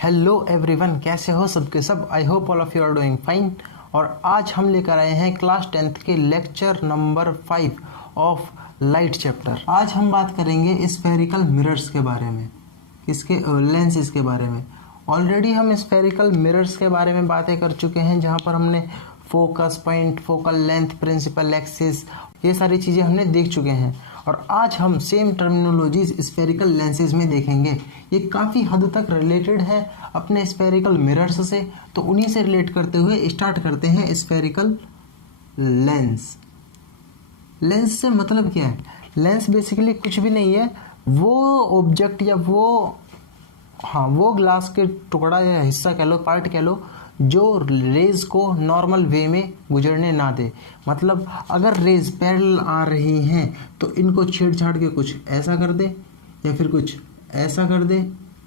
Hello everyone, कैसे हो सबके सब। I hope all of you are doing fine. और आज हम लेकर आए हैं क्लास 10th के lecture number 5 of light chapter. आज हम बात करेंगे स्फेरिकल मिरर्स के बारे में, इसके लेंसेज के बारे में। ऑलरेडी हम स्फेरिकल मिरर्स के बारे में बातें कर चुके हैं, जहाँ पर हमने focus point, focal length, principal axis, ये सारी चीज़ें हमने देख चुके हैं। और आज हम सेम टर्मिनोलॉजीज स्फेरिकल लेंसेज में देखेंगे। ये काफ़ी हद तक रिलेटेड है अपने स्फेरिकल मिरर्स से, तो उन्हीं से रिलेट करते हुए स्टार्ट करते हैं स्फेरिकल लेंस। लेंस से मतलब क्या है? लेंस बेसिकली कुछ भी नहीं है, वो ऑब्जेक्ट या वो ग्लास के टुकड़ा या हिस्सा कह लो, पार्ट कह लो, जो रेज को नॉर्मल वे में गुजरने ना दे। मतलब अगर रेज पैरेलल आ रही हैं तो इनको छेड़छाड़ के कुछ ऐसा कर दे या फिर कुछ ऐसा कर दे,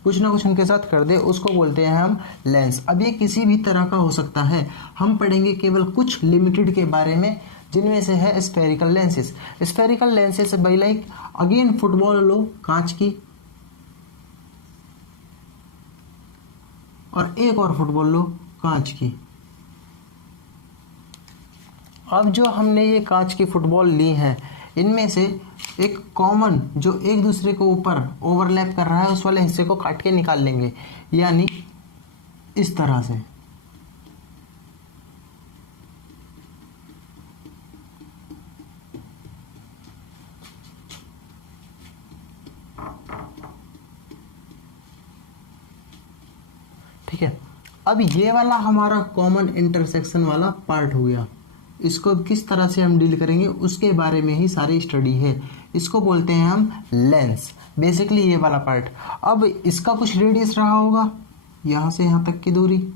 कुछ ना कुछ उनके साथ कर दे, उसको बोलते हैं हम लेंस। अब ये किसी भी तरह का हो सकता है। हम पढ़ेंगे केवल कुछ लिमिटेड के बारे में, जिनमें से है spherical lenses. Spherical lenses by like again football लो कांच की, और एक और फुटबॉल लो कांच की। अब जो हमने ये कांच की फुटबॉल ली है, इनमें से एक कॉमन जो एक दूसरे के ऊपर ओवरलैप कर रहा है, उस वाले हिस्से को काट के निकाल लेंगे, यानी इस तरह से। ठीक है, अब ये वाला हमारा कॉमन इंटरसेक्शन वाला पार्ट हो गया। इसको अब किस तरह से हम डील करेंगे उसके बारे में ही सारी स्टडी है। इसको बोलते हैं हम लेंस, बेसिकली ये वाला पार्ट। अब इसका कुछ रेडियस रहा होगा, यहाँ से यहाँ तक की दूरी,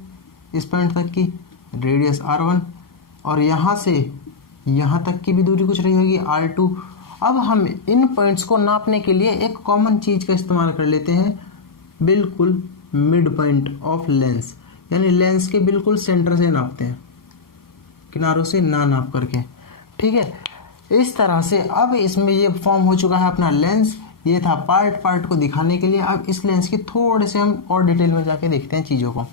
इस पॉइंट तक की रेडियस R1, और यहाँ से यहाँ तक की भी दूरी कुछ रही होगी R2। अब हम इन पॉइंट्स को नापने के लिए एक कॉमन चीज़ का इस्तेमाल कर लेते हैं, बिल्कुल मिड पॉइंट ऑफ लेंस, यानी लेंस के बिल्कुल सेंटर से नापते हैं, किनारों से ना नाप करके। ठीक है, इस तरह से अब इसमें ये फॉर्म हो चुका है अपना लेंस। ये था पार्ट को दिखाने के लिए। अब इस लेंस की थोड़े से हम और डिटेल में जाके देखते हैं चीज़ों को।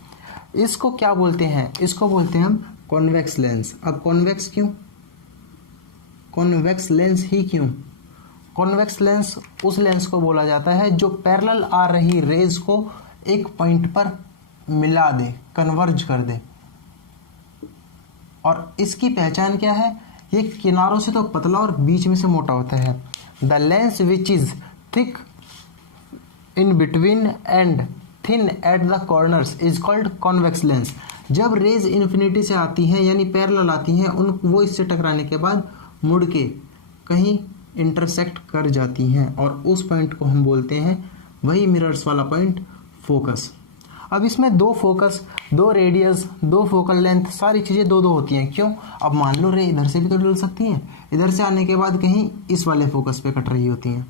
इसको क्या बोलते हैं? इसको बोलते हैं हम कॉन्वेक्स लेंस। अब कॉन्वेक्स क्यों? कॉन्वेक्स लेंस ही क्यों? कॉन्वेक्स लेंस उस लेंस को बोला जाता है जो पैरेलल आ रही रेज को एक पॉइंट पर मिला दे, कन्वर्ज कर दे। और इसकी पहचान क्या है? ये किनारों से तो पतला और बीच में से मोटा होता है। The lens which is thick in between and thin at the corners is called convex lens. जब रेज इन्फिनिटी से आती हैं, यानी पैरेलल आती हैं, वो इससे टकराने के बाद मुड़ के कहीं इंटरसेक्ट कर जाती हैं, और उस पॉइंट को हम बोलते हैं, वही मिरर्स वाला पॉइंट, फोकस। अब इसमें दो फोकस, दो रेडियस, दो फोकल लेंथ, सारी चीज़ें दो दो होती हैं। क्यों? अब मान लो रे इधर से भी तो डल सकती हैं, इधर से आने के बाद कहीं इस वाले फोकस पे कट रही होती हैं।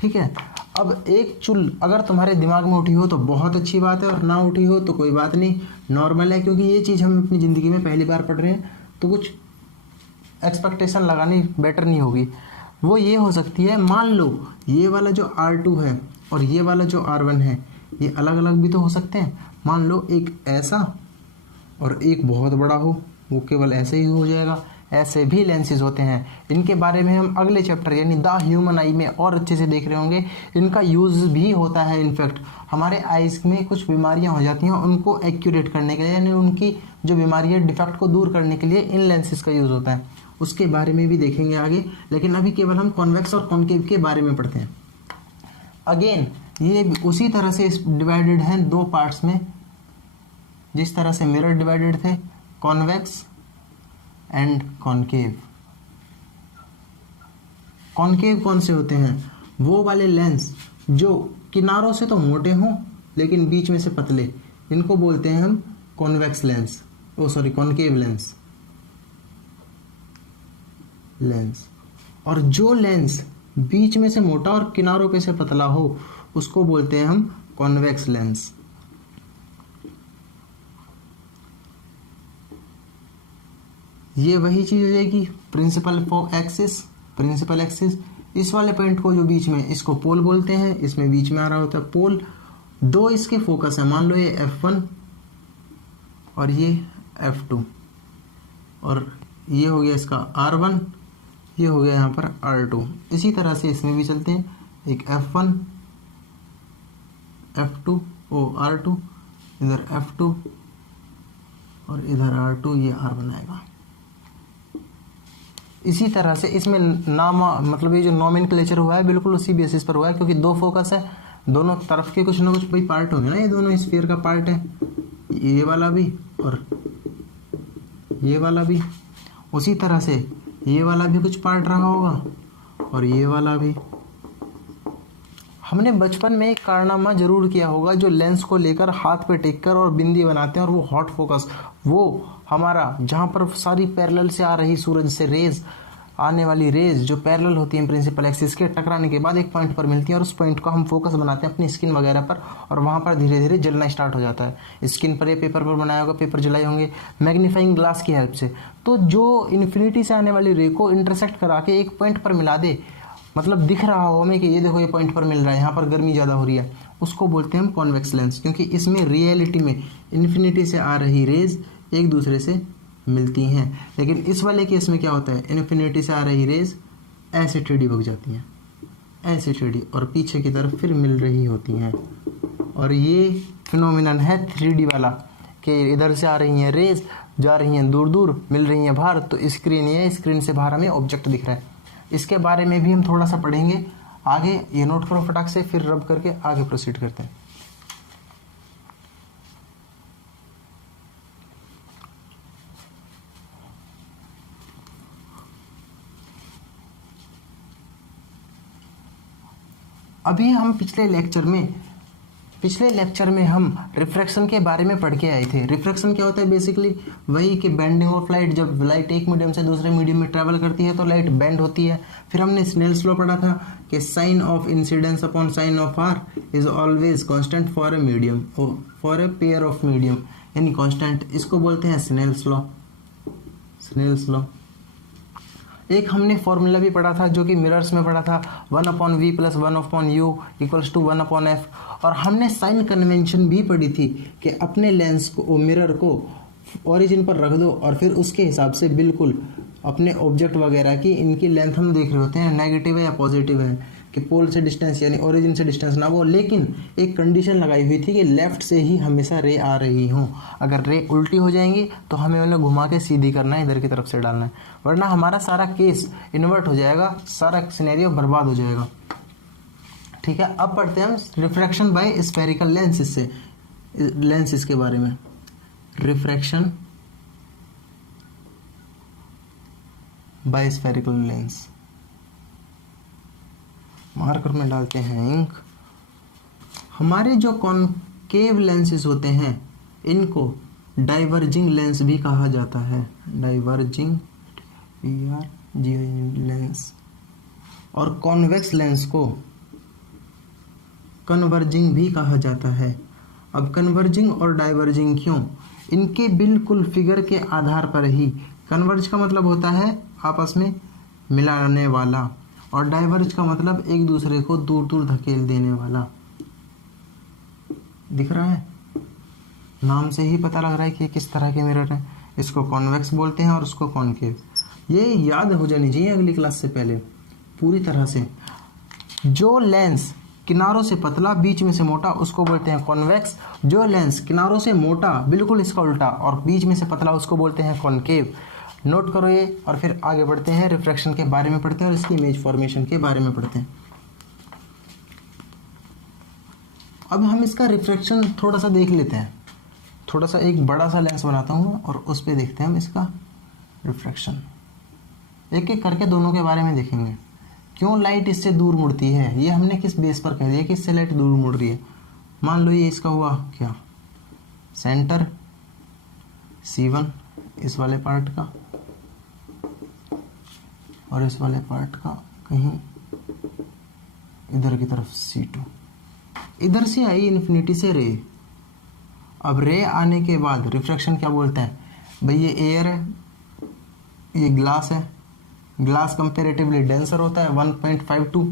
ठीक है, अब एक चुल अगर तुम्हारे दिमाग में उठी हो तो बहुत अच्छी बात है, और ना उठी हो तो कोई बात नहीं, नॉर्मल है, क्योंकि ये चीज़ हम अपनी ज़िंदगी में पहली बार पढ़ रहे हैं, तो कुछ एक्सपेक्टेशन लगानी बेटर नहीं होगी। वो ये हो सकती है, मान लो ये वाला जो R2 है और ये वाला जो R1 है, ये अलग अलग भी तो हो सकते हैं। मान लो एक ऐसा और एक बहुत बड़ा हो, वो केवल ऐसे ही हो जाएगा। ऐसे भी लेंसेज होते हैं, इनके बारे में हम अगले चैप्टर यानी द ह्यूमन आई में और अच्छे से देख रहे होंगे। इनका यूज़ भी होता है। इनफैक्ट हमारे आइज़ में कुछ बीमारियां हो जाती हैं, उनको एक्यूरेट करने के लिए, यानी उनकी जो बीमारी है, डिफेक्ट को दूर करने के लिए इन लेंसेज का यूज़ होता है। उसके बारे में भी देखेंगे आगे, लेकिन अभी केवल हम कॉन्वेक्स और कॉन्केव के बारे में पढ़ते हैं। अगेन ये उसी तरह से डिवाइडेड हैं दो पार्ट्स में, जिस तरह से मिरर डिवाइडेड थे, कॉन्वेक्स एंड कॉन्केव। कॉन्केव कौन से होते हैं? वो वाले लेंस जो किनारों से तो मोटे हों लेकिन बीच में से पतले, इनको बोलते हैं हम कॉन्वेक्स लेंस, कॉन्केव लेंस। और जो लेंस बीच में से मोटा और किनारों पे से पतला हो, उसको बोलते हैं हम कॉन्वेक्स लेंस। ये वही चीज़ हो जाएगी प्रिंसिपल एक्सिस। इस वाले पॉइंट को जो बीच में, इसको पोल बोलते हैं, इसमें बीच में आ रहा होता है पोल। दो इसके फोकस है, मान लो ये F1 और ये F2, और ये हो गया इसका R1, ये हो गया यहाँ पर R2। इसी तरह से इसमें भी चलते हैं, एक F1 F2 R2, इधर F2 और इधर R2, ये R1 आएगा। इसी तरह से इसमें नाम मतलब ये जो नॉमेनक्लेचर हुआ है बिल्कुल उसी बेसिस पर हुआ है, क्योंकि दो फोकस है, दोनों तरफ के कुछ ना कुछ भाई पार्ट होंगे ना, ये दोनों स्फीयर का पार्ट है, ये वाला भी और ये वाला भी। उसी तरह से ये वाला भी कुछ पार्ट रहा होगा और ये वाला भी। हमने बचपन में एक कारनामा जरूर किया होगा, जो लेंस को लेकर हाथ पे टेक कर और बिंदी बनाते हैं, और वो हॉट फोकस, वो हमारा जहाँ पर सारी पैरेलल से आ रही सूरज से रेज, आने वाली रेज जो पैरेलल होती हैं प्रिंसिपल एक्सिस के, टकराने के बाद एक पॉइंट पर मिलती है और उस पॉइंट को हम फोकस बनाते हैं अपनी स्किन वगैरह पर, और वहाँ पर धीरे धीरे जलना स्टार्ट हो जाता है। स्किन पर, ये पेपर पर बनाया होगा, पेपर जलाए होंगे मैग्नीफाइंग ग्लास की हेल्प से। तो जो इन्फिनिटी से आने वाली रे को इंटरसेक्ट करा के एक पॉइंट पर मिला दे, मतलब दिख रहा हो हमें कि ये देखो ये पॉइंट पर मिल रहा है, यहाँ पर गर्मी ज़्यादा हो रही है, उसको बोलते हैं हम कॉन्वेक्स लेंस, क्योंकि इसमें रियलिटी में इन्फिनिटी से आ रही रेज एक दूसरे से मिलती हैं। लेकिन इस वाले केस में क्या होता है, इन्फिनिटी से आ रही रेज ऐसे टेढ़ी भग जाती हैं, ऐसे टेढ़ी, और पीछे की तरफ फिर मिल रही होती हैं। और ये फिनोमिनन है 3D वाला, कि इधर से आ रही हैं रेज, जा रही हैं दूर दूर, मिल रही हैं बाहर, तो स्क्रीन ये, स्क्रीन से बाहर हमें ऑब्जेक्ट दिख रहा है। इसके बारे में भी हम थोड़ा सा पढ़ेंगे आगे, ये नोट करो फटाक से, फिर रब करके आगे प्रोसीड करते हैं। अभी हम पिछले लेक्चर में हम रिफ्रैक्शन के बारे में पढ़ के आए थे। रिफ्रैक्शन क्या होता है, बेसिकली वही कि बेंडिंग ऑफ लाइट, जब लाइट एक मीडियम से दूसरे मीडियम में ट्रैवल करती है तो लाइट बेंड होती है। फिर हमने स्नेल्स लॉ पढ़ा था कि sine of incidence upon sine of r is always constant for a medium, for a pair of medium, यानी कांस्टेंट, इसको बोलते हैं स्नेल्स लॉ। Snell's law. एक हमने फॉर्मूला भी पढ़ा था जो कि मिरर्स में पढ़ा था, 1/v + 1/u = 1/f। और हमने साइन कन्वेंशन भी पढ़ी थी कि अपने लेंस को, मिरर को ओरिजिन पर रख दो और फिर उसके हिसाब से बिल्कुल अपने ऑब्जेक्ट वगैरह की, इनकी लेंथ हम देख रहे होते हैं नेगेटिव है या पॉजिटिव है, कि पोल से डिस्टेंस यानी ओरिजिन से डिस्टेंस ना हो, लेकिन एक कंडीशन लगाई हुई थी कि लेफ्ट से ही हमेशा रे आ रही हो। अगर रे उल्टी हो जाएंगी तो हमें उन्हें घुमा के सीधी करना है, इधर की तरफ से डालना है, वरना हमारा सारा केस इन्वर्ट हो जाएगा, सारा सिनेरियो बर्बाद हो जाएगा। ठीक है, अब पढ़ते हैं हम रिफ्रैक्शन बाय स्फेरिकल लेंसेज से, लेंसेज के बारे में। Refraction by spherical lens, marker में डालते हैं इंक। हमारे जो कॉनकेव लेंसेज होते हैं इनको डाइवर्जिंग लेंस भी कहा जाता है, डाइवर्जिंग लेंस। और कॉन्वेक्स लेंस को कन्वर्जिंग भी कहा जाता है। अब कन्वर्जिंग और डाइवर्जिंग क्यों, इनके बिल्कुल फिगर के आधार पर ही। कन्वर्ज का मतलब होता है आपस में मिलाने वाला, और डाइवर्ज का मतलब एक दूसरे को दूर दूर धकेल देने वाला। दिख रहा है, नाम से ही पता लग रहा है कि किस तरह के मिरर है। इसको कॉन्वेक्स बोलते हैं और उसको कॉनकेव। ये याद हो जानी चाहिए अगली क्लास से पहले पूरी तरह से। जो लेंस किनारों से पतला बीच में से मोटा उसको बोलते हैं कॉन्वेक्स, जो लेंस किनारों से मोटा बिल्कुल इसका उल्टा और बीच में से पतला उसको बोलते हैं कॉनकेव। नोट करो ये, और फिर आगे बढ़ते हैं, रिफ्रैक्शन के बारे में पढ़ते हैं और इसकी इमेज फॉर्मेशन के बारे में पढ़ते हैं। अब हम इसका रिफ्रैक्शन थोड़ा सा देख लेते हैं। थोड़ा सा एक बड़ा सा लेंस बनाता हूँ और उस पर देखते हैं हम इसका रिफ्रैक्शन। एक एक करके दोनों के बारे में देखेंगे। क्यों लाइट इससे दूर मुड़ती है, ये हमने किस बेस पर कह दिया कि इससे लाइट दूर मुड़ रही है। मान लो ये इसका हुआ क्या, सेंटर C1 इस वाले पार्ट का, और इस वाले पार्ट का कहीं इधर की तरफ C2। इधर से आई इन्फिनिटी से रे। अब रे आने के बाद रिफ्रैक्शन क्या बोलते हैं भाई, ये एयर है, ये ग्लास है, ग्लास कंपेरेटिवली डेंसर होता है 1.52।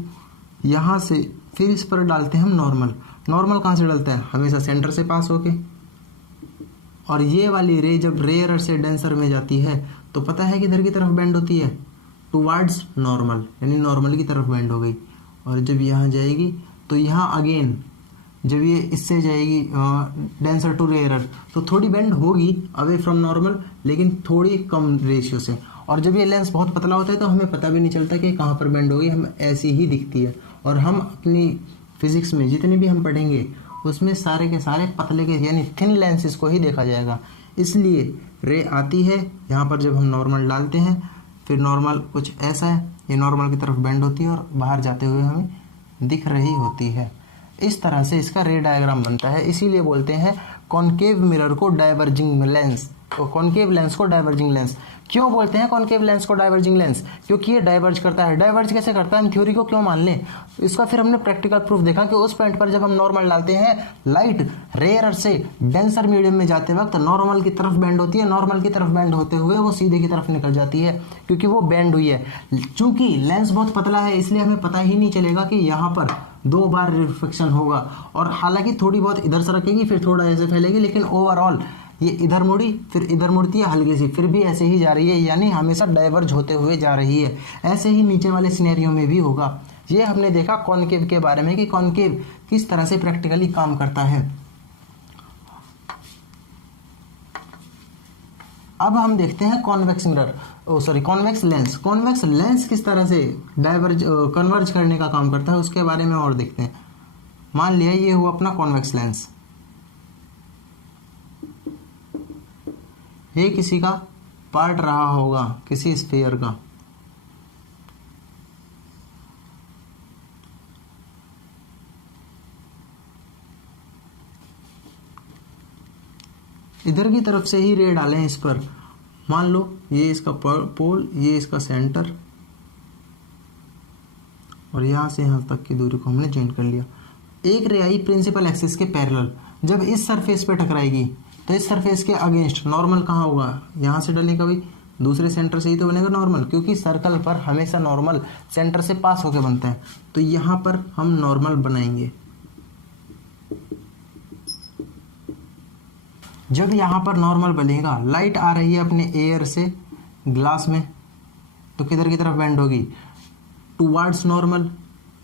यहाँ से फिर इस पर डालते हैं हम नॉर्मल, नॉर्मल कहाँ से डलता है, हमेशा सेंटर से पास होके। और ये वाली रे जब रेयर से डेंसर में जाती है तो पता है किधर की तरफ बेंड होती है, टुवार्ड्स नॉर्मल, यानी नॉर्मल की तरफ बेंड हो गई। और जब यहाँ जाएगी तो यहाँ अगेन जब ये इससे जाएगी डेंसर टू रेयर तो थोड़ी बेंड होगी अवे फ्रॉम नॉर्मल, लेकिन थोड़ी कम रेशियो से। और जब ये लेंस बहुत पतला होता है तो हमें पता भी नहीं चलता कि कहाँ पर बेंड होगी, हम ऐसी ही दिखती है। और हम अपनी फिजिक्स में जितने भी हम पढ़ेंगे उसमें सारे के सारे पतले के यानी थिन लेंसेज को ही देखा जाएगा। इसलिए रे आती है यहाँ पर, जब हम नॉर्मल डालते हैं फिर नॉर्मल कुछ ऐसा है, ये नॉर्मल की तरफ बेंड होती है और बाहर जाते हुए हमें दिख रही होती है। इस तरह से इसका रे डायग्राम बनता है। इसीलिए बोलते हैं कॉनकेव मिरर को डाइवर्जिंग लेंस, कॉनकेव लेंस को डाइवर्जिंग लेंस। क्यों बोलते हैं कॉनकेव लेंस को डाइवर्जिंग लेंस, क्योंकि ये डाइवर्ज करता है। डाइवर्ज कैसे करता है, हम थ्योरी को क्यों मान लें, इसका फिर हमने प्रैक्टिकल प्रूफ देखा कि उस पॉइंट पर जब हम नॉर्मल डालते हैं लाइट रेयर से डेंसर मीडियम में जाते वक्त नॉर्मल की तरफ बेंड होती है, नॉर्मल की तरफ बेंड होते हुए वो सीधे की तरफ निकल जाती है क्योंकि वो बेंड हुई है। चूंकि लेंस बहुत पतला है इसलिए हमें पता ही नहीं चलेगा कि यहाँ पर 2 बार रिफ्लेक्शन होगा। और हालांकि थोड़ी बहुत इधर से रखेगी फिर थोड़ा ऐसे फैलेगी, लेकिन ओवरऑल ये इधर मुड़ी फिर इधर मुड़ती है हल्की सी, फिर भी ऐसे ही जा रही है, यानी हमेशा डाइवर्ज होते हुए जा रही है। ऐसे ही नीचे वाले सिनेरियो में भी होगा। ये हमने देखा कॉनकेव के बारे में कि कॉनकेव किस तरह से प्रैक्टिकली काम करता है। अब हम देखते हैं convex mirror, convex lens. Convex lens किस तरह से डाइवर्ज कन्वर्ज करने का काम करता है उसके बारे में और देखते हैं। मान लिया ये हुआ अपना कॉन्वेक्स लेंस, ये किसी का पार्ट रहा होगा, किसी स्फीयर का। इधर की तरफ से ही रे डालें इस पर। मान लो ये इसका पोल, ये इसका सेंटर, और यहां से यहां तक की दूरी को हमने ज्वाइन कर लिया। एक रे आई प्रिंसिपल एक्सिस के पैरेलल, जब इस सरफेस पे टकराएगी तो इस सरफेस के अगेंस्ट नॉर्मल कहाँ होगा, यहाँ से डलेगा भाई, दूसरे सेंटर से ही तो बनेगा नॉर्मल, क्योंकि सर्कल पर हमेशा नॉर्मल सेंटर से पास होकर बनता है। तो यहाँ पर हम नॉर्मल बनाएंगे। जब यहाँ पर नॉर्मल बनेगा, लाइट आ रही है अपने एयर से ग्लास में, तो किधर की तरफ बेंड होगी, टुवार्ड्स नॉर्मल,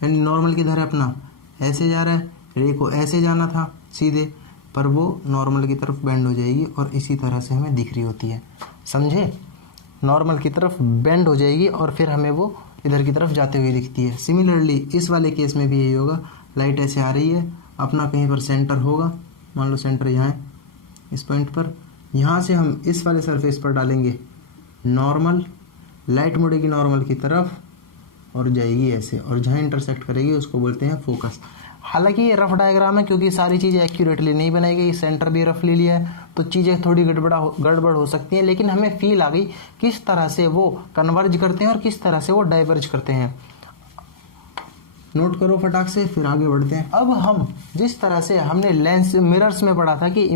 यानी नॉर्मल किधर है अपना, ऐसे जा रहा है, रे को ऐसे जाना था सीधे, पर वो नॉर्मल की तरफ बेंड हो जाएगी और इसी तरह से हमें दिख रही होती है। समझे, नॉर्मल की तरफ बेंड हो जाएगी और फिर हमें वो इधर की तरफ जाते हुए दिखती है। सिमिलरली इस वाले केस में भी यही होगा, लाइट ऐसे आ रही है, अपना कहीं पर सेंटर होगा, मान लो सेंटर यहाँ है, इस पॉइंट पर, यहाँ से हम इस वाले सरफेस पर डालेंगे नॉर्मल, लाइट मुड़ेगी नॉर्मल की तरफ और जाएगी ऐसे, और जहाँ इंटरसेक्ट करेगी उसको बोलते हैं फोकस। हालांकि ये रफ डायग्राम है क्योंकि सारी चीज़ें एक्यूरेटली नहीं बनाई गई, सेंटर भी रफली लिया है तो चीज़ें थोड़ी गड़बड़ हो सकती हैं, लेकिन हमें फील आ गई किस तरह से वो कन्वर्ज करते हैं और किस तरह से वो डाइवर्ज करते हैं। नोट करो फटाक से, फिर आगे बढ़ते हैं। अब हम जिस तरह से हमने लेंस मिरर्स में पढ़ा था कि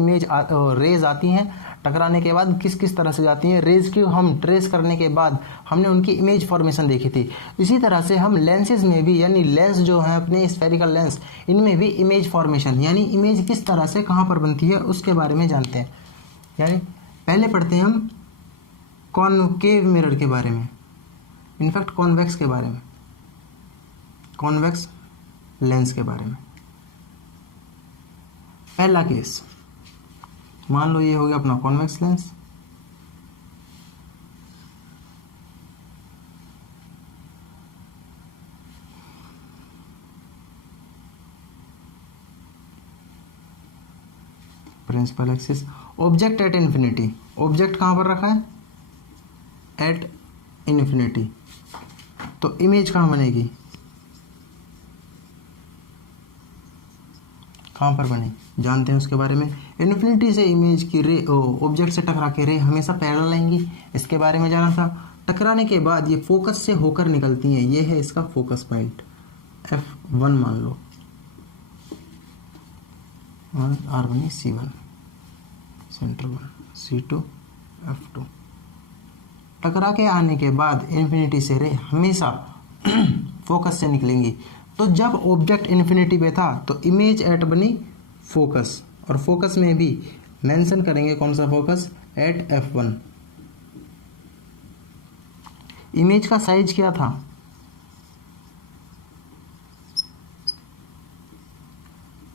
रेज आती हैं टकराने के बाद किस किस तरह से जाती हैं, रेज की हम ट्रेस करने के बाद हमने उनकी इमेज फॉर्मेशन देखी थी। इसी तरह से हम लेंसेज में भी, यानी लेंस जो है अपने स्फेरिकल लेंस, इनमें भी इमेज फॉर्मेशन यानी इमेज किस तरह से कहाँ पर बनती है उसके बारे में जानते हैं। यानी पहले पढ़ते हैं हम कॉनकेव मिरर के बारे में, इनफैक्ट कॉन्वेक्स के बारे में, कॉन्वेक्स लेंस के बारे में। पहला केस, मान लो ये हो गया अपना convex lens, principal axis, object at infinity, object कहां पर रखा है, एट इन्फिनिटी, तो इमेज कहां बनेगी, कहाँ पर बने जानते हैं उसके बारे में। इन्फिनिटी से इमेज की रे ऑब्जेक्ट से टकरा के रे हमेशा पैरेलल आएंगी, इसके बारे में जाना था। टकराने के बाद ये फोकस से होकर निकलती हैं, ये है इसका फोकस पॉइंट F1 मान लो, R1 C1, centre 1 C2 F2। टकरा के आने के बाद इन्फिनिटी से रे हमेशा फोकस से निकलेंगी, तो जब ऑब्जेक्ट इन्फिनिटी पे था तो इमेज एट बनी फोकस, और फोकस में भी मेंशन करेंगे कौन सा फोकस, एट F1। इमेज का साइज क्या था,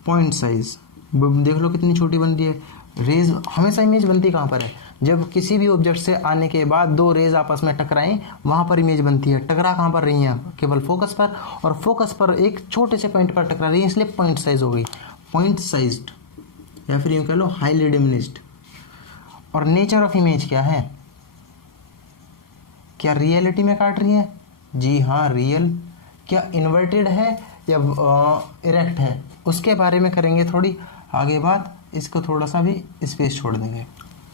पॉइंट साइज, देख लो कितनी छोटी बन रही है। रेज हमेशा इमेज बनती कहाँ पर है, जब किसी भी ऑब्जेक्ट से आने के बाद दो रेज आपस में टकराएं वहां पर इमेज बनती है। टकरा कहाँ पर रही हैं, केवल फोकस पर, और फोकस पर एक छोटे से पॉइंट पर टकरा रही है, इसलिए पॉइंट साइज हो गई, पॉइंट साइज्ड, या फिर यूँ कह लो हाईली डिमिनिश्ड। और नेचर ऑफ इमेज क्या है, क्या रियलिटी में काट रही है, जी हाँ रियल, क्या इन्वर्टेड है या इरेक्ट है, उसके बारे में करेंगे थोड़ी आगे बात। इसको थोड़ा सा भी स्पेस छोड़ देंगे।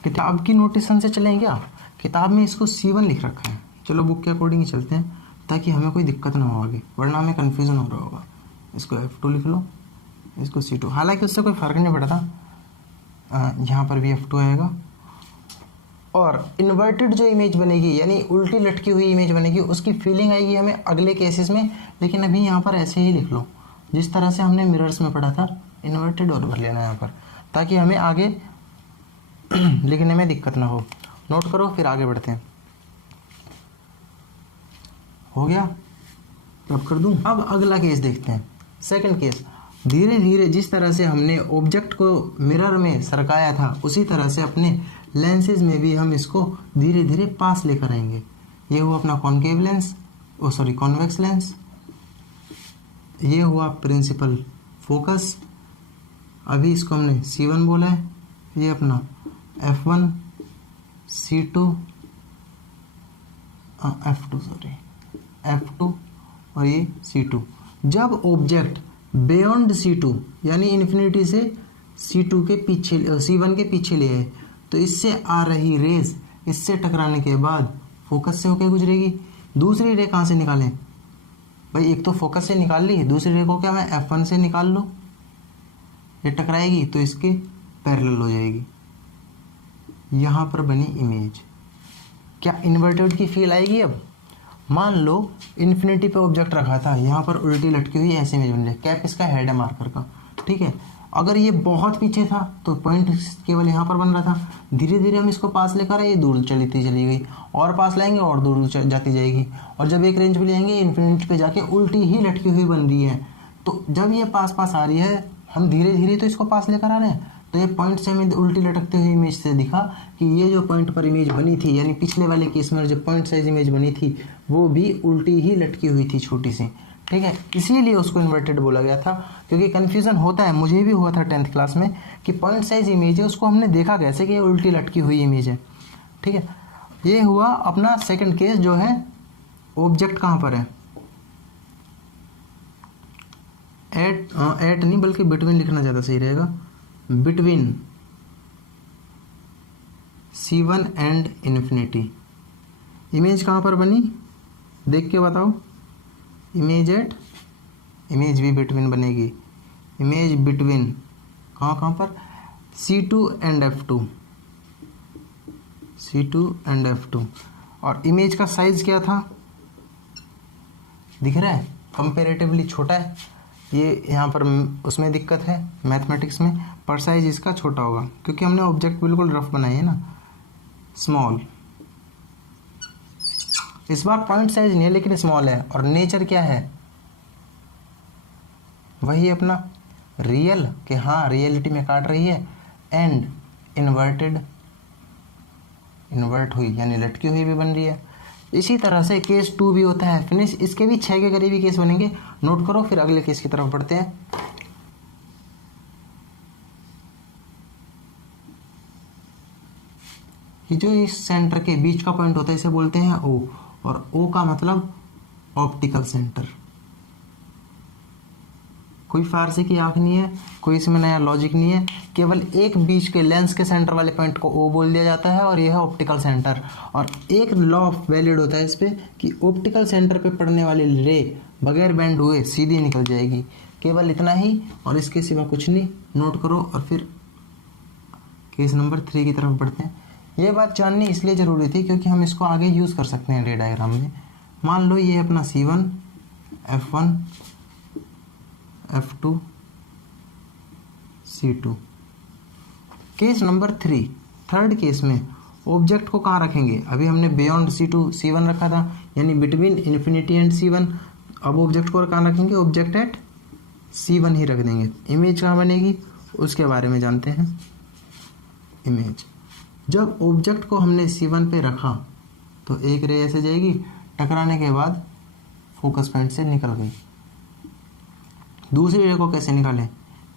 किताब की नोटेशन से चलें क्या, किताब में इसको C1 लिख रखा है, चलो बुक के अकॉर्डिंग ही चलते हैं ताकि हमें कोई दिक्कत ना हो आगे, वरना हमें कन्फ्यूज़न हो रहा होगा। इसको F2 लिख लो, इसको C2, हालांकि उससे कोई फ़र्क नहीं पड़ता, यहाँ पर भी F2 आएगा। और इन्वर्टेड जो इमेज बनेगी यानी उल्टी लटकी हुई इमेज बनेगी, उसकी फीलिंग आएगी हमें अगले केसेस में, लेकिन अभी यहाँ पर ऐसे ही लिख लो जिस तरह से हमने मिरर्स में पढ़ा था, इन्वर्टेड और भर लेना यहाँ पर, ताकि हमें आगे लिखने में दिक्कत ना हो। नोट करो फिर आगे बढ़ते हैं। हो गया, अब कर दूं। अब अगला केस देखते हैं, सेकंड केस। धीरे धीरे जिस तरह से हमने ऑब्जेक्ट को मिरर में सरकाया था उसी तरह से अपने लेंसेज में भी हम इसको धीरे धीरे पास लेकर आएंगे। ये हुआ अपना कॉनकेव लेंस, कॉन्वेक्स लेंस, ये हुआ प्रिंसिपल फोकस, अभी इसको हमने C1 बोला है, ये अपना F1, C2, F2 और ये C2। जब ऑब्जेक्ट बियॉन्ड C2 यानी इन्फिनिटी से C2 के पीछे, C1 के पीछे ले आए, तो इससे आ रही रेस इससे टकराने के बाद फोकस से होकर गुजरेगी। दूसरी रे कहाँ से निकालें भाई, एक तो फोकस से निकाल ली, दूसरी रे को क्या मैं F1 से निकाल लूँ, ये टकराएगी तो इसके पैरेलल हो जाएगी। यहाँ पर बनी इमेज, क्या इन्वर्टेड की फील आएगी। अब मान लो इन्फिनिटी पे ऑब्जेक्ट रखा था, यहाँ पर उल्टी लटकी हुई ऐसी इमेज बन जाए, कैप इसका हेड है मार्कर का, ठीक है। अगर ये बहुत पीछे था तो पॉइंट केवल यहाँ पर बन रहा था, धीरे धीरे हम इसको पास लेकर आए, ये दूर चली गई, और पास लाएंगे और दूर जाती जाएगी, और जब एक रेंज पे लेंगे इन्फिनिटी पे जाके उल्टी ही लटकी हुई बन रही है। तो जब ये पास पास आ रही है, हम धीरे धीरे तो इसको पास लेकर आ रहे हैं, तो ये पॉइंट से हमें उल्टी लटकते हुए इमेज से दिखा कि ये जो पॉइंट पर इमेज बनी थी, यानी पिछले वाले केस में जो पॉइंट साइज इमेज बनी थी वो भी उल्टी ही लटकी हुई थी, छोटी सी, ठीक है। इसीलिए उसको इन्वर्टेड बोला गया था, क्योंकि कन्फ्यूज़न होता है, मुझे भी हुआ था 10th क्लास में कि पॉइंट साइज इमेज है उसको हमने देखा कैसे कि ये उल्टी लटकी हुई इमेज है, ठीक है। ये हुआ अपना सेकंड केस, जो है ऑब्जेक्ट कहाँ पर है, एट नहीं बल्कि बिटवीन लिखना ज़्यादा सही रहेगा, between C1 and infinity. Image कहाँ पर बनी देख के बताओ, इमेज एट, इमेज भी बिटवीन बनेगी, इमेज बिटवीन कहाँ पर, C2 and F2, C2 and F2। और इमेज का साइज क्या था दिख रहा है, कंपेरेटिवली छोटा है, ये यहाँ पर उसमें दिक्कत है मैथमेटिक्स में, पर साइज इसका छोटा होगा क्योंकि हमने ऑब्जेक्ट बिल्कुल रफ बनाई है ना, स्मॉल। इस बार पॉइंट साइज नहीं है लेकिन स्मॉल है, और नेचर क्या है वही अपना रियल, कि हाँ रियलिटी में काट रही है, एंड इन्वर्टेड, इन्वर्ट हुई यानी लटकी हुई भी बन रही है। इसी तरह से केस 2 भी होता है फिनिश, इसके भी 6 के करीब ही केस बनेंगे। नोट करो फिर अगले केस की तरफ बढ़ते हैं। ये जो इस सेंटर के बीच का पॉइंट होता है इसे बोलते हैं O, और O का मतलब ऑप्टिकल सेंटर। कोई फारसी की आंख नहीं है, कोई इसमें नया लॉजिक नहीं है, केवल एक बीच के लेंस के सेंटर वाले पॉइंट को O बोल दिया जाता है और यह है ऑप्टिकल सेंटर। और एक लॉ ऑफ वैलिड होता है इस पे कि ऑप्टिकल सेंटर पे पड़ने वाली रे बगैर बेंड हुए सीधी निकल जाएगी, केवल इतना ही और इसके सिवा कुछ नहीं। नोट करो और फिर केस नंबर 3 की तरफ बढ़ते हैं। ये बात जाननी इसलिए ज़रूरी थी क्योंकि हम इसको आगे यूज़ कर सकते हैं रे डायग्राम में। मान लो ये अपना C1, F1, F2 C2। Case number 3, third case में ऑब्जेक्ट को कहाँ रखेंगे? अभी हमने बियॉन्ड C2 C1 रखा था, यानी बिटवीन इन्फिनिटी एंड C1। अब ऑब्जेक्ट को कहाँ रखेंगे? ऑब्जेक्ट एट C1 ही रख देंगे। इमेज कहाँ बनेगी उसके बारे में जानते हैं। इमेज, जब ऑब्जेक्ट को हमने C1 पे रखा तो एक रे ऐसे जाएगी, टकराने के बाद फोकस पॉइंट से निकल गई। दूसरी रे को कैसे निकालें?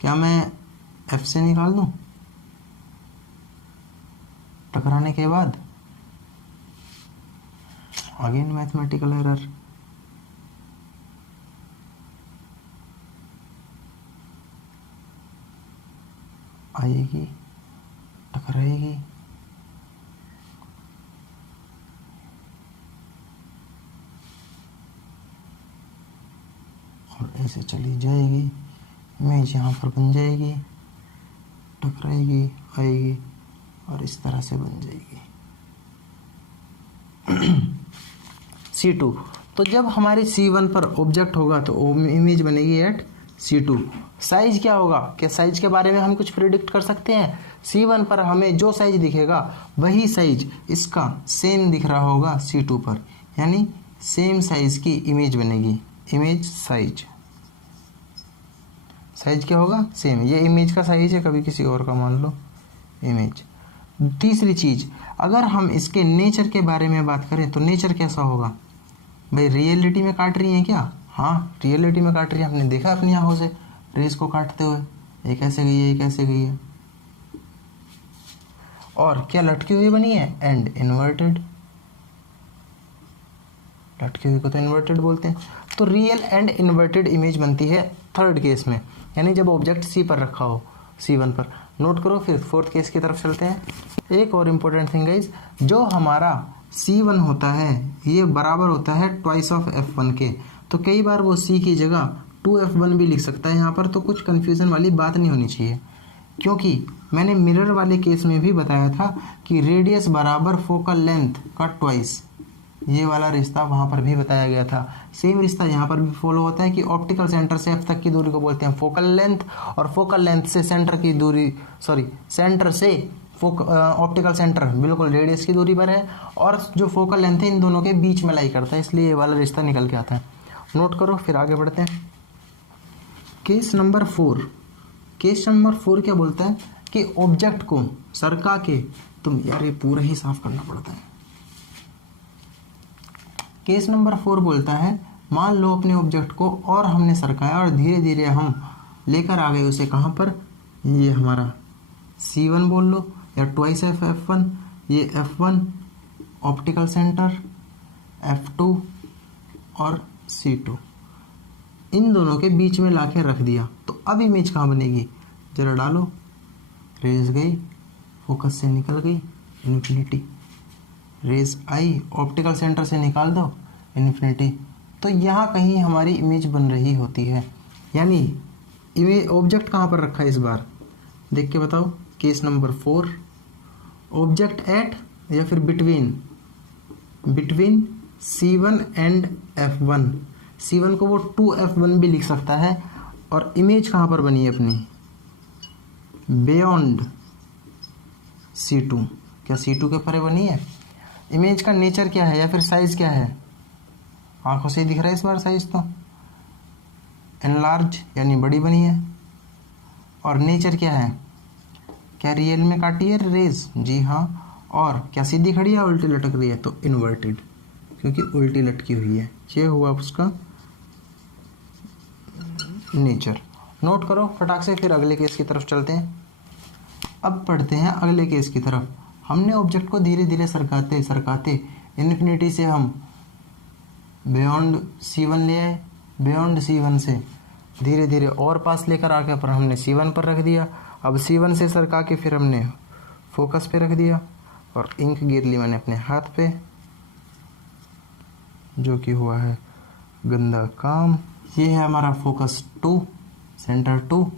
क्या मैं F से निकाल दूं? टकराने के बाद अगेन मैथमेटिकल एरर। आएगी, टकराएगी, और ऐसे चली जाएगी। इमेज यहाँ पर बन जाएगी, टकराएगी, आएगी और इस तरह से बन जाएगी C2। तो जब हमारी C1 पर ऑब्जेक्ट होगा तो इमेज बनेगी एट C2। साइज क्या होगा? क्या साइज के बारे में हम कुछ प्रिडिक्ट कर सकते हैं? C1 पर हमें जो साइज दिखेगा वही साइज इसका सेम दिख रहा होगा C2 पर, यानी सेम साइज की इमेज बनेगी। इमेज साइज, साइज क्या होगा? सेम। ये इमेज का साइज है, कभी किसी और का मान लो इमेज। तीसरी चीज, अगर हम इसके नेचर के बारे में बात करें तो नेचर कैसा होगा? भाई रियलिटी में काट रही है क्या? हाँ, रियलिटी में काट रही है। हमने देखा अपनी आंखों से रेस को काटते हुए, एक ऐसे गई है, एक ऐसे गई है। और क्या लटकी हुई बनी है? And inverted. लटकी हुई को तो इन्वर्टेड बोलते हैं। तो रियल एंड इन्वर्टेड इमेज बनती है थर्ड केस में, यानी जब ऑब्जेक्ट C पर रखा हो, C1 पर। नोट करो। फिर फोर्थ केस की तरफ चलते हैं। एक और इम्पोर्टेंट थिंग गाइस, जो हमारा C1 होता है ये बराबर होता है ट्वाइस ऑफ F1 के। तो कई बार वो C की जगह 2F1 भी लिख सकता है यहाँ पर, तो कुछ कन्फ्यूज़न वाली बात नहीं होनी चाहिए, क्योंकि मैंने मिरर वाले केस में भी बताया था कि रेडियस बराबर फोकल लेंथ का ट्वाइस। ये वाला रिश्ता वहाँ पर भी बताया गया था। सेम रिश्ता यहाँ पर भी फॉलो होता है कि ऑप्टिकल सेंटर से F तक की दूरी को बोलते हैं फोकल लेंथ, और फोकल लेंथ से सेंटर की दूरी, सेंटर से ऑप्टिकल सेंटर बिल्कुल रेडियस की दूरी पर है, और जो फोकल लेंथ है इन दोनों के बीच में लाई करता है, इसलिए ये वाला रिश्ता निकल के आता है। नोट करो। फिर आगे बढ़ते हैं। Case number 4। केस नंबर 4 क्या बोलता है कि ऑब्जेक्ट को सरका के, तुम यार ये पूरा ही साफ करना पड़ता है। केस नंबर 4 बोलता है, मान लो अपने ऑब्जेक्ट को और हमने सरकाया और धीरे धीरे हम लेकर आ गए उसे कहाँ पर? ये हमारा C1 बोल लो, या ट्वाइस ऑफ F1। ये F1 ऑप्टिकल सेंटर, F2 और C2, इन दोनों के बीच में लाके रख दिया। तो अब इमेज कहाँ बनेगी? जरा डालो। रेज गई, फोकस से निकल गई, इन्फिनिटी। रेज आई, ऑप्टिकल सेंटर से निकाल दो, इन्फिनिटी। तो यहाँ कहीं हमारी इमेज बन रही होती है, यानी इमेज ऑब्जेक्ट कहाँ पर रखा है इस बार? देख के बताओ। केस नंबर 4, ऑब्जेक्ट एट या फिर between C1 and F1। C1 को वो 2F1 भी लिख सकता है। और इमेज कहाँ पर बनी है अपनी? Beyond C2। क्या C2 के परे बनी है? इमेज का नेचर क्या है या फिर साइज क्या है? आंखों से ही दिख रहा है इस बार साइज तो। एनलार्ज यानी बड़ी बनी है। और नेचर क्या है? क्या रियल में काटी है रेज? जी हाँ। और क्या सीधी खड़ी है, उल्टी लटक रही है? तो इन्वर्टेड, क्योंकि उल्टी लटकी हुई है। ये हुआ उसका नेचर। नोट करो फटाक से। फिर अगले केस की तरफ चलते हैं। अब पढ़ते हैं अगले केस की तरफ। हमने ऑब्जेक्ट को धीरे धीरे सरकाते सरकाते इन्फिनिटी से हम बियॉन्ड C1 ले आए। बियॉन्ड C1 से धीरे धीरे और पास लेकर आके पर हमने C1 पर रख दिया। अब C1 से सरका के फिर हमने फोकस पे रख दिया, और इंक गिर ली मैंने अपने हाथ पे, जो कि हुआ है गंदा काम। ये है हमारा फोकस 2, सेंटर 2।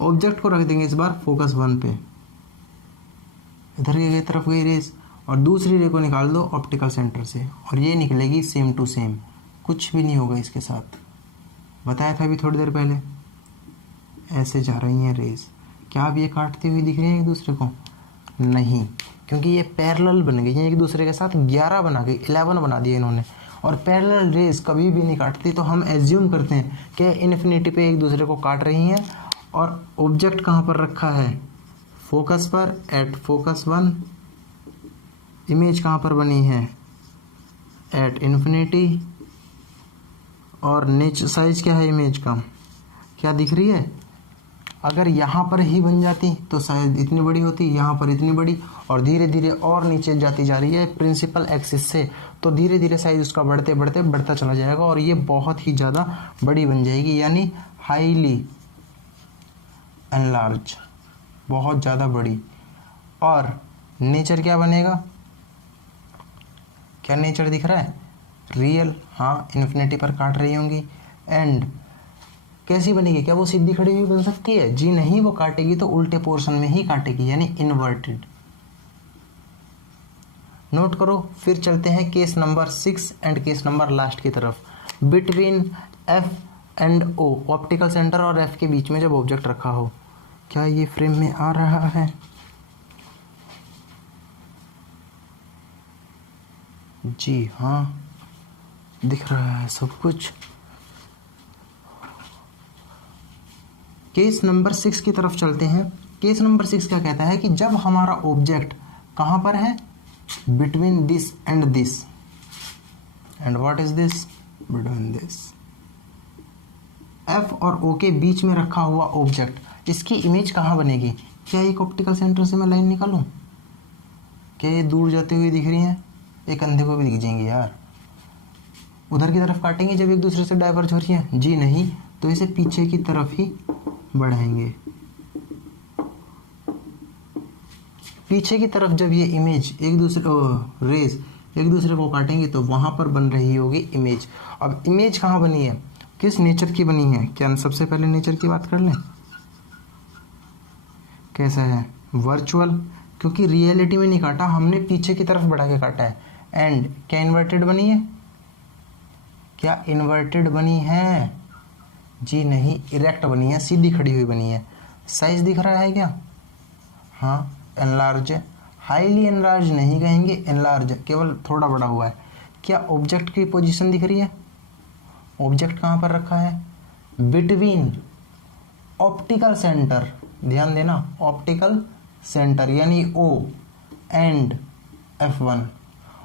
ऑब्जेक्ट को रख देंगे इस बार फोकस 1 पे। इधर की तरफ गई रेस, और दूसरी रे को निकाल दो ऑप्टिकल सेंटर से, और ये निकलेगी सेम टू सेम। कुछ भी नहीं होगा इसके साथ, बताया था अभी थोड़ी देर पहले। ऐसे जा रही हैं रेज। क्या अब ये काटती हुई दिख रही हैं एक दूसरे को? नहीं, क्योंकि ये पैरेलल बन गई हैं एक दूसरे के साथ। 11 बना गई, 11 बना दिया इन्होंने। और पैरेलल रेज कभी भी नहीं काटती, तो हम एज्यूम करते हैं कि इन्फिनिटी पे एक दूसरे को काट रही हैं। और ऑब्जेक्ट कहाँ पर रखा है? फोकस पर, एट फोकस 1। इमेज कहाँ पर बनी है? At infinity. और नेचर साइज क्या है इमेज का? क्या दिख रही है? अगर यहाँ पर ही बन जाती तो साइज इतनी बड़ी होती, यहाँ पर इतनी बड़ी, और धीरे धीरे और नीचे जाती जा रही है प्रिंसिपल एक्सिस से, तो धीरे धीरे साइज उसका बढ़ते बढ़ते बढ़ता चला जाएगा और ये बहुत ही ज़्यादा बड़ी बन जाएगी, यानी हाईली एनलार्ज, बहुत ज़्यादा बड़ी। और नेचर क्या बनेगा? क्या नेचर दिख रहा है? रियल, हाँ, इन्फिनिटी पर काट रही होंगी। एंड कैसी बनेगी? क्या वो सीधी खड़ी हुई बन सकती है? जी नहीं, वो काटेगी तो उल्टे पोर्शन में ही काटेगी, यानी इन्वर्टेड। नोट करो। फिर चलते हैं case number 6 and case number last की तरफ। Between F and O, optical centre और एफ के बीच में जब ऑब्जेक्ट रखा हो। क्या ये फ्रेम में आ रहा है? जी हाँ, दिख रहा है सब कुछ। केस नंबर 6 की तरफ चलते हैं। केस नंबर 6 क्या कहता है कि जब हमारा ऑब्जेक्ट कहाँ पर है? Between this and this. And what is this? Between this. F और ओ के बीच में रखा हुआ ऑब्जेक्ट, इसकी इमेज कहाँ बनेगी? क्या एक ऑप्टिकल सेंटर से मैं लाइन निकालूं? क्या ये दूर जाती हुई दिख रही हैं? एक अंधे को भी दिख जाएंगी यार। उधर की तरफ काटेंगे जब एक दूसरे से डाइवर्ज हो रही हैं? जी नहीं, तो इसे पीछे की तरफ ही बढ़ाएंगे। पीछे की तरफ जब ये इमेज एक दूसरे रेज एक दूसरे को काटेंगे तो वहां पर बन रही होगी इमेज। अब इमेज कहाँ बनी है? किस नेचर की बनी है? क्या सबसे पहले नेचर की बात कर लें? कैसा है? वर्चुअल, क्योंकि रियलिटी में नहीं काटा हमने, पीछे की तरफ बढ़ा के काटा है। एंड क्या इन्वर्टेड बनी है? क्या इन्वर्टेड बनी है? जी नहीं, इरेक्ट बनी है, सीधी खड़ी हुई बनी है। साइज दिख रहा है क्या? हाँ, एनलार्ज है। हाईली एनलार्ज नहीं कहेंगे, एनलार्ज, केवल थोड़ा बड़ा हुआ है। क्या ऑब्जेक्ट की पोजीशन दिख रही है? ऑब्जेक्ट कहाँ पर रखा है? बिटवीन ऑप्टिकल सेंटर, ध्यान देना, ऑप्टिकल सेंटर यानी ओ एंड F1।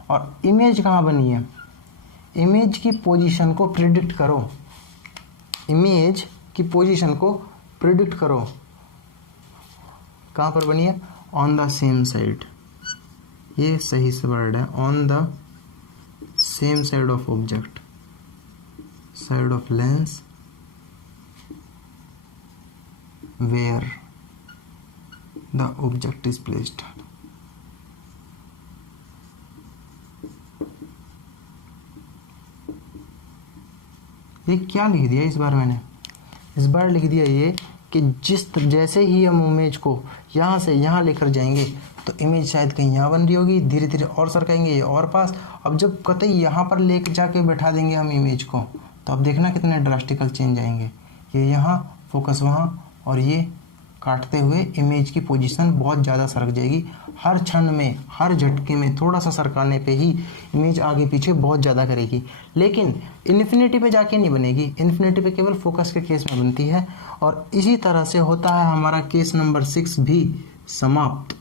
और इमेज कहाँ बनी है? इमेज की पोजीशन को प्रिडिक्ट करो। इमेज की पोजीशन को प्रिडिक्ट करो। कहाँ पर बनी है? ऑन द सेम साइड, ये सही से वर्ड है, on the same side of object, side of lens where the object is placed. ये क्या लिख दिया इस बार मैंने? इस बार लिख दिया ये कि जैसे ही हम इमेज को यहाँ से यहाँ लेकर जाएंगे तो इमेज शायद कहीं यहाँ बन रही होगी, धीरे धीरे और सरकाएंगे ये और पास। अब जब कतई यहाँ पर लेकर जाके बैठा देंगे हम इमेज को, तो अब देखना कितने ड्रास्टिकल चेंज आएंगे। ये यहाँ, फोकस वहाँ, और ये काटते हुए इमेज की पोजीशन बहुत ज़्यादा सरक जाएगी। हर क्षण में, हर झटके में थोड़ा सा सरकाने पे ही इमेज आगे पीछे बहुत ज़्यादा करेगी। लेकिन इन्फिनिटी पे जाके नहीं बनेगी, इन्फिनिटी पे केवल फोकस के केस में बनती है। और इसी तरह से होता है हमारा केस नंबर 6 भी समाप्त।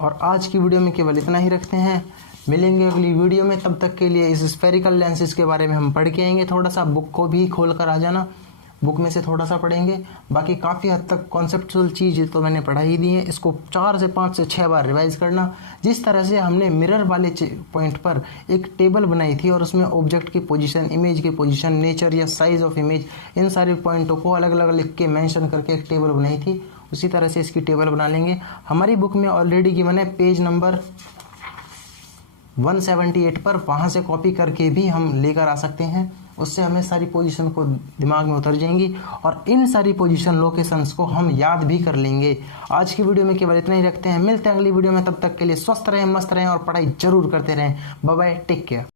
और आज की वीडियो में केवल इतना ही रखते हैं। मिलेंगे अगली वीडियो में, तब तक के लिए इस स्फेरिकल लेंसेज के बारे में हम पढ़ के आएंगे। थोड़ा सा बुक को भी खोल कर आ जाना, बुक में से थोड़ा सा पढ़ेंगे। बाकी काफ़ी हद तक कॉन्सेप्चुअल चीज़ तो मैंने पढ़ा ही दी है, इसको 4 से 5 से 6 बार रिवाइज करना। जिस तरह से हमने मिरर वाले पॉइंट पर एक टेबल बनाई थी और उसमें ऑब्जेक्ट की पोजीशन, इमेज की पोजीशन, नेचर या साइज ऑफ इमेज, इन सारे पॉइंटों को अलग अलग लिख के मेंशन करके एक टेबल बनाई थी, उसी तरह से इसकी टेबल बना लेंगे। हमारी बुक में ऑलरेडी गिवन है पेज नंबर 178 पर, वहाँ से कॉपी करके भी हम लेकर आ सकते हैं। उससे हमें सारी पोजीशन को दिमाग में उतर जाएंगी और इन सारी पोजीशन लोकेशंस को हम याद भी कर लेंगे। आज की वीडियो में केवल इतना ही रखते हैं, मिलते हैं अगली वीडियो में। तब तक के लिए स्वस्थ रहें, मस्त रहें और पढ़ाई जरूर करते रहें। Bye bye, take care.